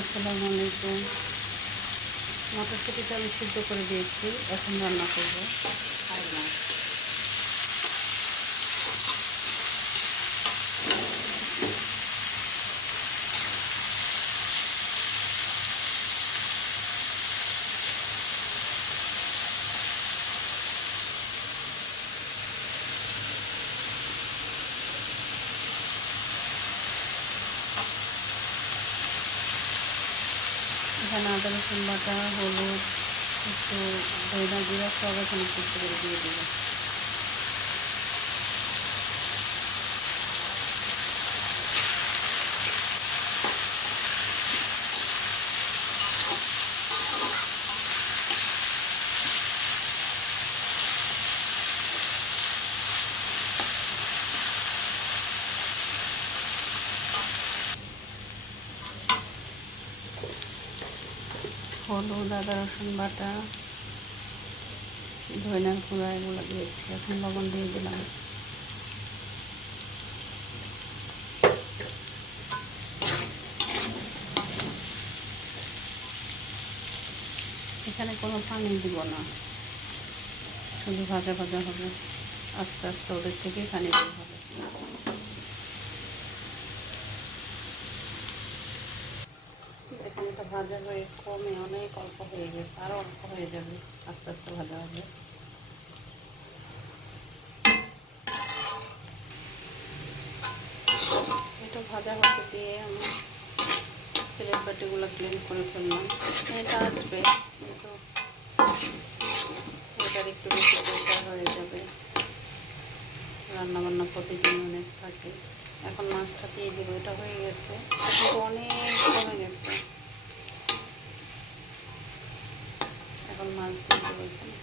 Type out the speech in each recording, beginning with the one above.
আসসালামু আলাইকুম। মটরশুঁটিটা আমি সিদ্ধ করে দিয়েছি, এখন রান্না করব। এখানে আদা রসুন বাটা, হলুদ, একটু ধইনা জিরা সব এখানে সিদ্ধ করে দিয়ে দেবো। হলুদ, আদা রসুন বাটা, ধইনার গুঁড়া এগুলো দিয়েছি, এখন লবণ দিয়ে দিলাম। এখানে কোনো পানি দিব না, শুধু ভাজা ভাজা হবে, আস্তে আস্তে ওদের থেকেই পানি বের হবে। দেখুন, এটা ভাজা হয়ে কমে অনেক অল্প হয়ে গেছে, আরও অল্প হয়ে যাবে, আস্তে আস্তে ভাজা হবে। এটা ভাজা হতে দিয়ে আমি তেলের বাটিগুলো ক্লিন করে ফেললাম। এটা আসবে কিন্তু এটার একটু বেশি প্রেশার হয়ে যাবে, রান্নাবান্না প্রতিদিন অনেক থাকে। এখন মাছটা দিয়ে দেবো, এটা হয়ে গেছে কিন্তু অনেক কমে গেছে। এখন মাছ দিয়ে দেবো এখানে।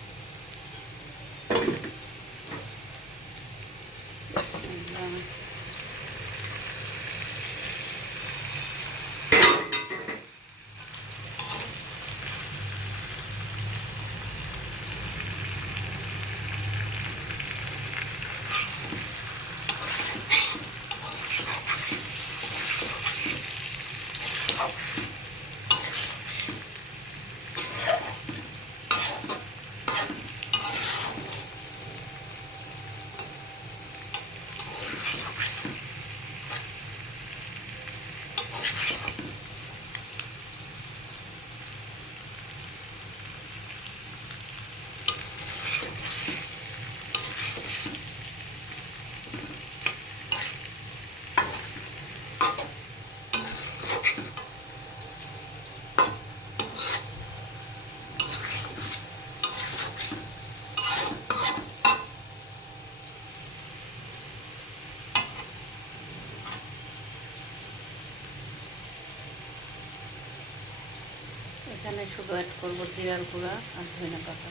এখানে শুধু অ্যাড করবো জিরার গুঁড়া আর ধনে পাতা,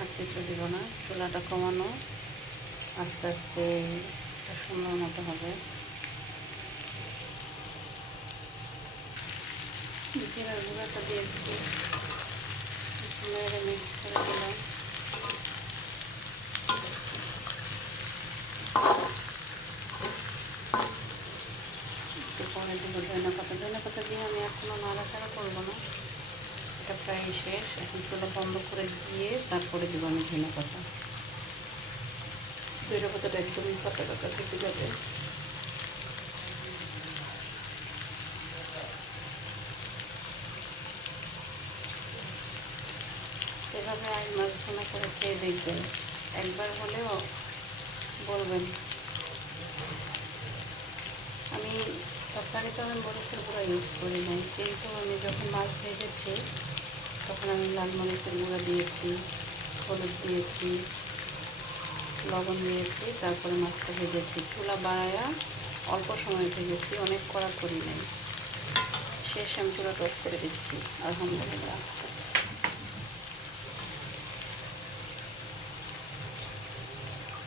আর কিছু দিব না। চুলাটা কমানো, আস্তে আস্তে সুন্দর মতো হবে। জিরার গুঁড়াটা দিয়েছি, মেরে মিক্স করে দিলাম। একটু পরে দিব ধনে পাতা। ধনে পাতা দিয়ে আমি এখনও নাড়াচাড়া করবো না, এটা প্রায় শেষ। এখন চুলা বন্ধ করে দিয়ে তারপরে দেবো আমি ধনে পাতা। ধনে পাতাটা একদমই পাতা পাতা থেকে যাবে। এভাবে আইন মাছ ভুনা করে খেয়ে দেখবেন, একবার হলেও বলবেন। আমি তরকারিতে আমি মরিচের গুঁড়া ইউজ করি নাই, কিন্তু আমি যখন মাছ ভেজেছি তখন আমি লাল মরিচের গুঁড়া দিয়েছি, হলুদ দিয়েছি, লবণ দিয়েছি, তারপরে মাছটা ভেজেছি। চুলা বাড়ায়া অল্প সময় ভেজেছি, অনেক কড়া করি নাই। শেষ আমি পুরো টক করে দিচ্ছি। আলহামদুলিল্লাহ।